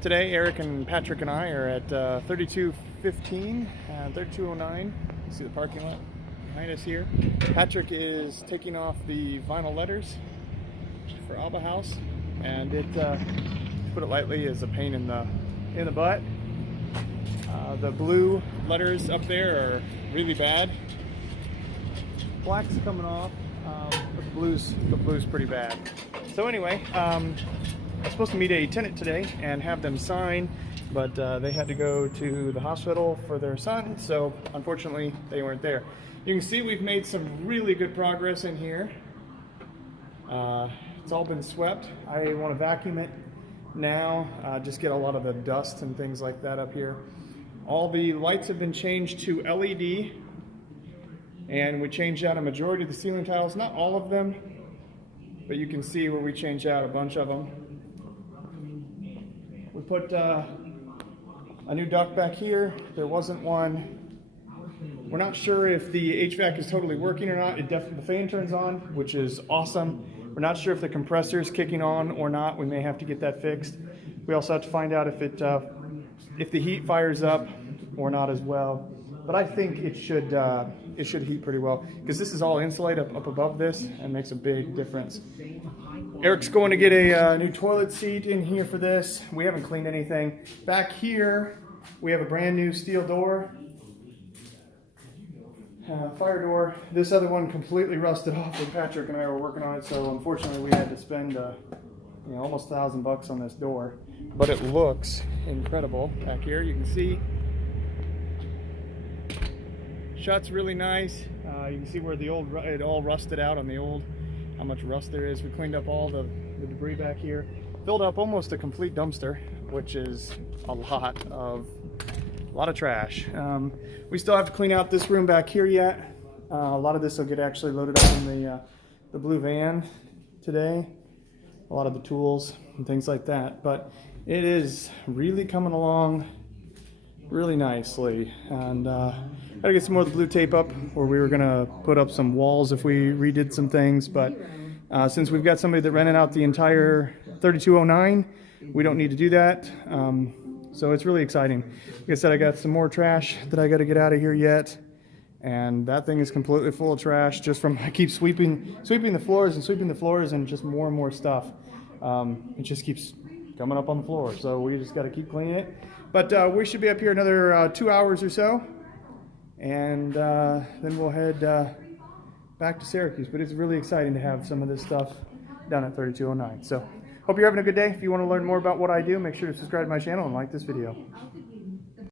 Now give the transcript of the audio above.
Today, Eric and Patrick and I are at 3215 and 3209. You see the parking lot behind us here. Patrick is taking off the vinyl letters for Alba House, and it, to put it lightly, is a pain in the butt. The blue letters up there are really bad. Black's coming off, but the blue's pretty bad. So anyway, I was supposed to meet a tenant today and have them sign, but they had to go to the hospital for their son, so unfortunately they weren't there. You can see we've made some really good progress in here. It's all been swept. I want to vacuum it now, just get a lot of the dust and things like that up here. All the lights have been changed to LED, and we changed out a majority of the ceiling tiles, not all of them, but you can see where we changed out a bunch of them. We put a new duct back here. There wasn't one. We're not sure if the HVAC is totally working or not. The fan turns on, which is awesome. We're not sure if the compressor is kicking on or not. We may have to get that fixed. We also have to find out if the heat fires up or not as well. But I think it should heat pretty well, because this is all insulated up above this and makes a big difference. Eric's going to get a new toilet seat in here for this. We haven't cleaned anything. Back here, we have a brand new steel door, fire door. This other one completely rusted off when Patrick and I were working on it, so unfortunately we had to spend almost $1,000 on this door. But it looks incredible back here. You can see shut's really nice. You can see where it all rusted out on the old. How much rust there is. We cleaned up all the debris back here. Filled up almost a complete dumpster, which is a lot of trash. We still have to clean out this room back here yet. A lot of this will get actually loaded up in the blue van today. A lot of the tools and things like that. But it is really coming along really nicely. And gotta get some more of the blue tape up, where we were gonna put up some walls if we redid some things, but since we've got somebody that rented out the entire 3209, we don't need to do that. So it's really exciting. Like I said, I got some more trash that I gotta get out of here yet, and that thing is completely full of trash just from I keep sweeping the floors and just more and more stuff. It just keeps coming up on the floor, so we just gotta keep cleaning it. But we should be up here another 2 hours or so, and then we'll head back to Syracuse. But it's really exciting to have some of this stuff down at 3209. So hope you're having a good day. If you want to learn more about what I do, make sure to subscribe to my channel and like this video.